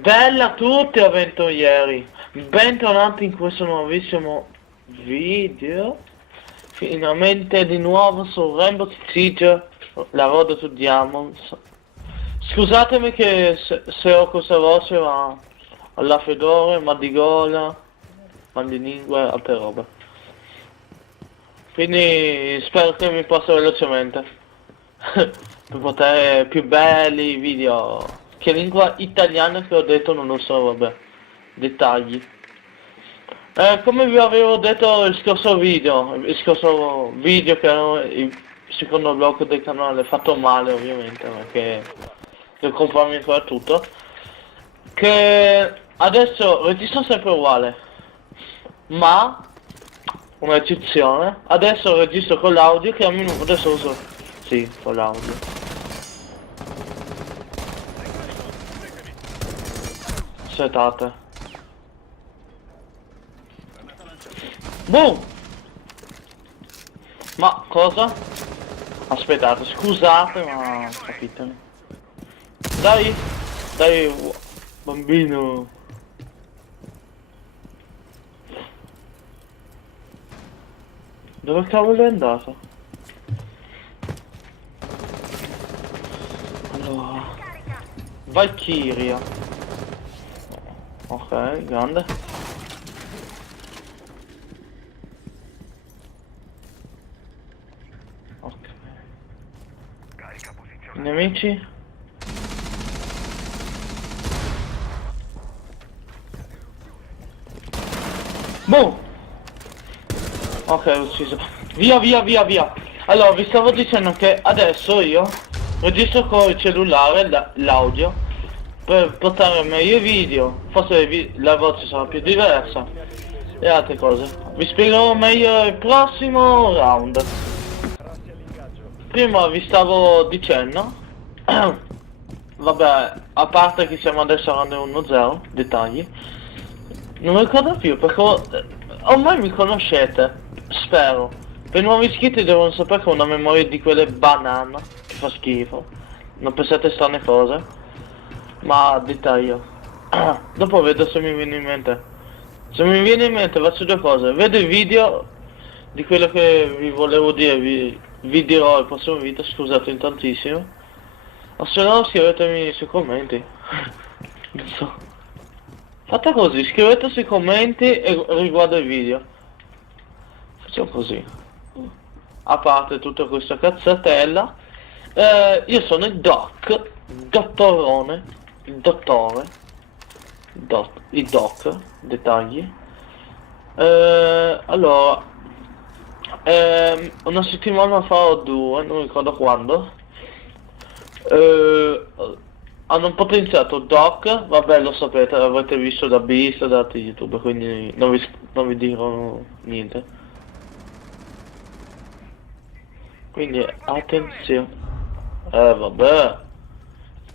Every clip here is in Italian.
Bella a tutti avventurieri, bentornati in questo nuovissimo video. Finalmente di nuovo su Rainbow Six Siege, la Road to Diamonds. Scusatemi che se ho questa voce, ma ho la fedore, mal di gola, mal di lingua e altre robe. Quindi spero che mi passi velocemente per poter più belli video. Che lingua italiana che ho detto non lo so, vabbè. Dettagli. Come vi avevo detto il scorso video che era il secondo blocco del canale, fatto male ovviamente, perché devo comprarmi ancora tutto. Che adesso registro sempre uguale, ma un'eccezione. Adesso registro con l'audio che almeno adesso uso. Sì, con l'audio. Setate. Boom! Ma cosa? Aspettate, scusate, ma capite. Dai, dai, bambino. Dove cavolo è andato? Allora, Valkyria. Ok, grande. Ok. I nemici? Boom! Ok, ho ucciso. Via, via, via, via. Allora, vi stavo dicendo che adesso io registro con il cellulare l'audio per portare meglio i video, forse la voce sarà più diversa e altre cose. Vi spiegherò meglio il prossimo round. Prima vi stavo dicendo, vabbè, a parte che siamo adesso a round 1-0, dettagli, non mi ricordo più perché ormai mi conoscete, spero. Per i nuovi iscritti devono sapere che ho una memoria di quelle banane, che fa schifo, non pensate strane cose. Ma dettaglio. Dopo vedo se mi viene in mente. Se mi viene in mente faccio due cose. Vedo il video di quello che vi volevo dire, vi dirò il prossimo video, scusate tantissimo. O se no scrivetemi sui commenti. Non so. Fate così, scrivete sui commenti e riguardo il video. Facciamo così. A parte tutta questa cazzatella, io sono il Doc, dottorone. Il dottore, il doc, dettagli. Allora, una settimana fa o due, non ricordo quando, hanno potenziato Doc, vabbè lo sapete, l'avrete visto da Beast, da altri YouTube, quindi non vi dirò niente. Quindi attenzione. Vabbè,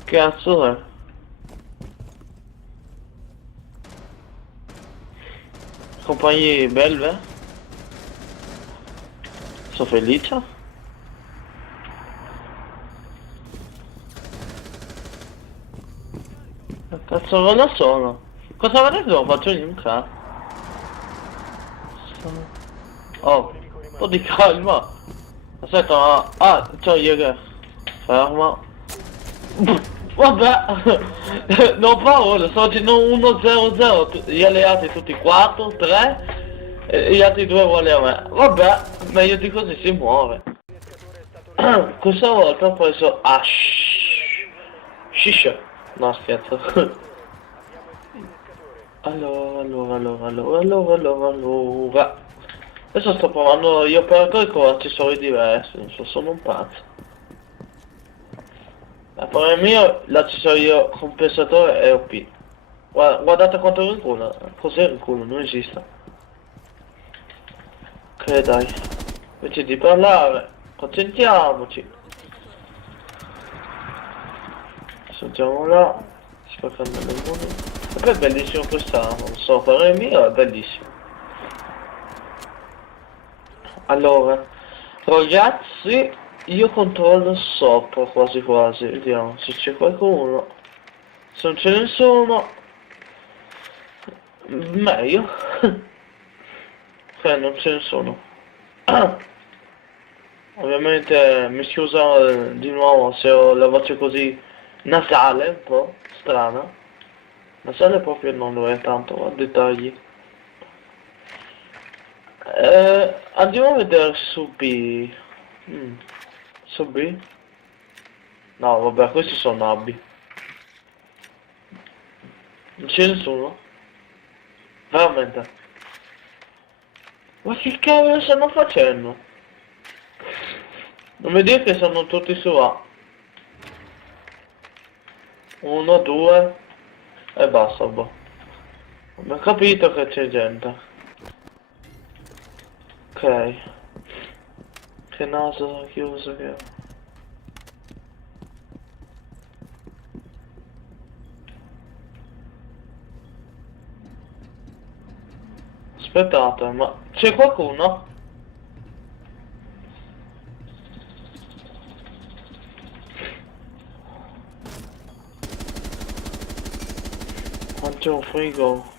cazzo è? Compagni belve? Sono felice? Che cazzo non sono? Cosa vedete che non faccio niente? Oh, un po' di calma. Aspetta, ma... Ah, ciao Jäger. Ferma. Vabbè, non ho paura, sto facendo 1-0-0, gli alleati tutti 4, 3 e gli altri due vuole a me. Vabbè, meglio di così si muove. Questa volta ho preso Shisha. No scherzo. Allora. Adesso sto provando gli operatori con accessori diversi, non so, sono un pazzo. Per il mio l'accessorio compensatore è OP. Guardate quanto è il culo. Cos'è il culo? Non esiste. Ok dai. Invece di parlare, concentriamoci. Soggiamo là. Spaccando le mani. E poi è bellissimo quest'arma, non so, per il mio è bellissimo. Allora, ragazzi, io controllo sopra quasi quasi, vediamo se c'è qualcuno. Se non ce ne sono... meglio. Non ce ne sono. Ovviamente mi scusa di nuovo se ho la voce così nasale, un po' strana. Nasale proprio non lo è tanto, a dettagli. Andiamo a vedere su B. Su B? No, vabbè, questi sono abbi. Non c'è nessuno? Veramente? Ma che cavolo stanno facendo? Non mi dire che sono tutti su A. 1, 2 e basta, boh. Ho capito che c'è gente. Ok. Che naso chiuso che... Aspettate, ma c'è qualcuno? Ma c'è un frigo.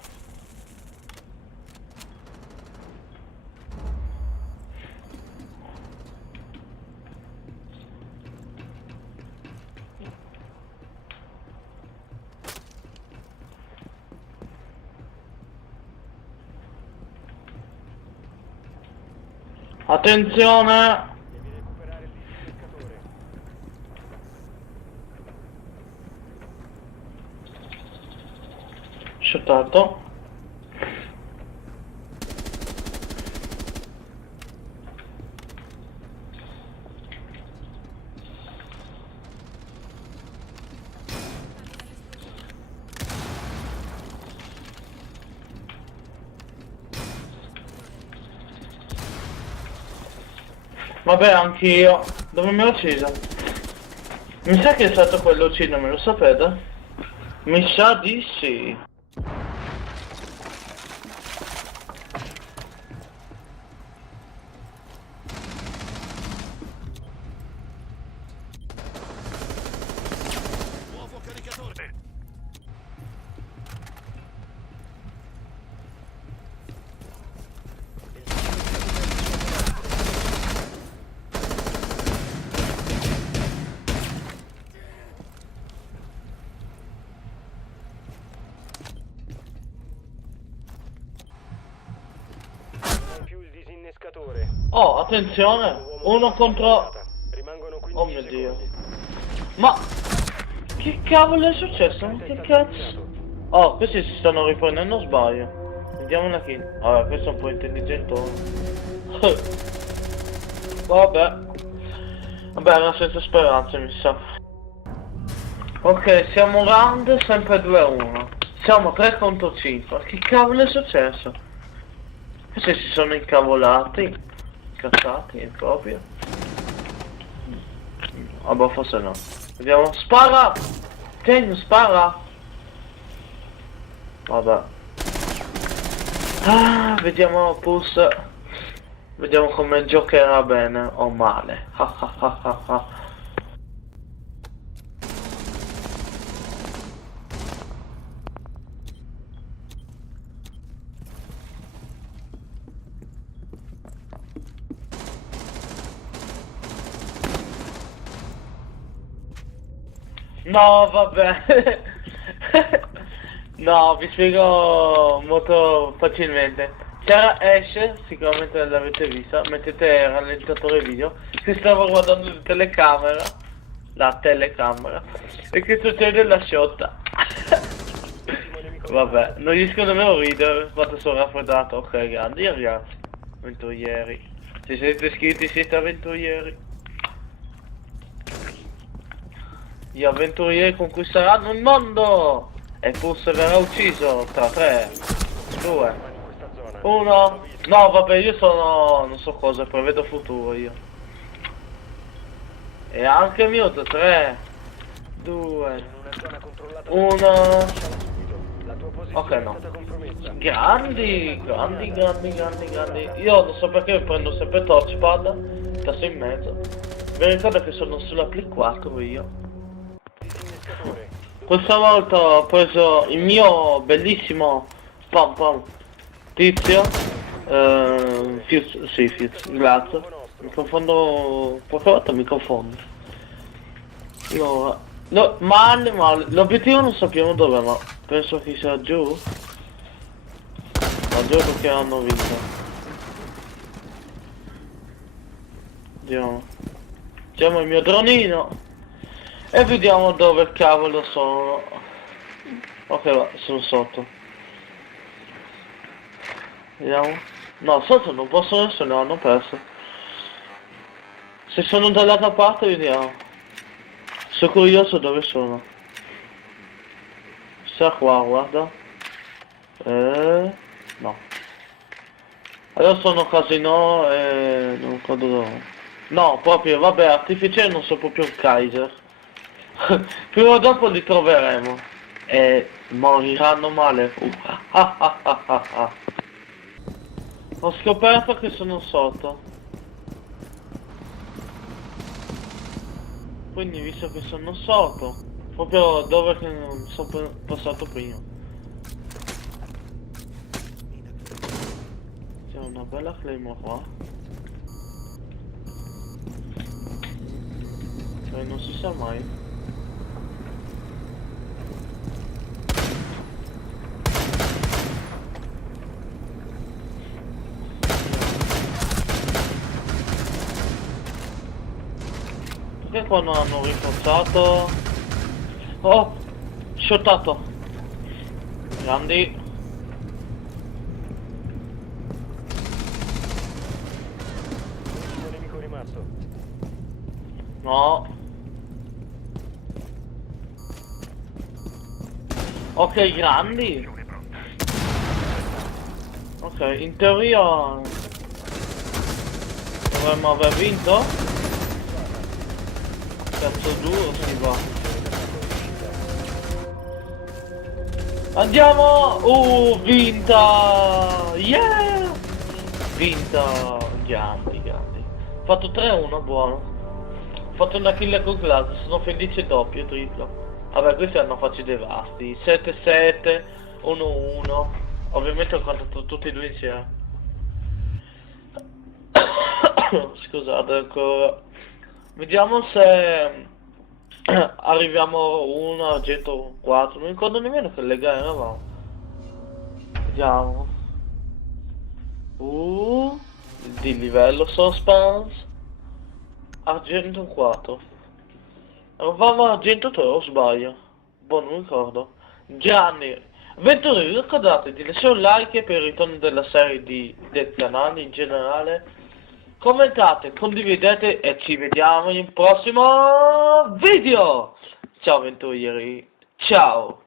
Attenzione! Devi recuperare l'identificatore. Shottato. Vabbè, anch'io. Dove mi ha ucciso? Mi sa che è stato quello a uccidermi, lo sapete? Mi sa di sì. Nuovo caricatore. Non hai più il disinnescatore. Oh, attenzione! Uno contro... Rimangono 15 Oh mio Dio. secondi. Ma... che cavolo è successo? Ma che cazzo? Oh, questi si stanno riprendendo o sbaglio? Vediamo una kill. Vabbè, questo è un po' intelligentone. Vabbè. Vabbè, era senza speranze, mi sa. Ok, siamo round sempre 2-1. Siamo 3 contro 5. Che cavolo è successo? Questi si sono incavolati. Incazzati proprio. Ah boh, forse no. Vediamo. Spara! Tieni, spara! Vabbè. Ah, vediamo Pulse. Vediamo come giocherà bene o male. No, vabbè. No, vi spiego molto facilmente. C'era Ash, sicuramente l'avete vista, mettete rallentatore video, che stava guardando la telecamera, e che succede la sciotta. Vabbè, non riesco nemmeno a ridere, fatto sono raffreddato. Ok, grandi ragazzi, avventurieri. Se siete iscritti siete avventurieri. Gli avventurieri conquisteranno il mondo! E Pulse verrà ucciso tra 3, 2, 1. No, vabbè, io sono... non so cosa, prevedo futuro io. E anche Mute, 3, 2, 1. Ok, no. Grandi. Io non so perché prendo sempre touchpad, tasto in mezzo. Vi ricordo che sono sulla Play 4 io. Questa volta ho preso il mio bellissimo pom pom tizio. Fuse, sì, Fuse, grazie. Mi confondo, qualche volta mi confondo. Allora, no, male, l'obiettivo non sappiamo dove, ma penso che sia giù. Ma giù perché hanno vinto. Andiamo. Facciamo il mio dronino. E vediamo dove cavolo sono. Ok, va, sono sotto. Vediamo. No, sotto non possono essere, no, hanno perso. Se sono dall'altra parte, vediamo. Sono curioso dove sono. Sta qua, guarda. No. Adesso sono casino e non ricordo dove. No, proprio, vabbè, artificiale non so proprio un Kaiser. Prima o dopo li troveremo. E moriranno male. Ho scoperto che sono sotto. Quindi visto che sono sotto, proprio dove che non sono passato prima. C'è una bella claymore qua. E non si sa mai. Perché quando hanno rinforzato? Oh! Shottato! Grandi! Ultimo nemico rimasto. No! Ok, grandi! Ok, in teoria dovremmo aver vinto? Cazzo duro si va. Andiamo! Vinta! Yeah! Vinta! Grandi, grandi. Ho fatto 3-1, buono. Ho fatto una kill con classe, sono felice doppio, triplo. Vabbè, questi hanno facci devasti. 7-7, 1-1. Ovviamente ho contato tutti e due insieme. Scusate ancora. Vediamo se arriviamo 1 argento 4. Non ricordo nemmeno che le gare eravamo. Vediamo. Di livello suspense. Argento 4. Eravamo argento 3 o sbaglio? Boh, non ricordo. Gianni, avventurieri, ricordate di lasciare un like per il ritorno della serie del canale in generale. Commentate, condividete e ci vediamo in un prossimo video. Ciao avventurieri, ciao.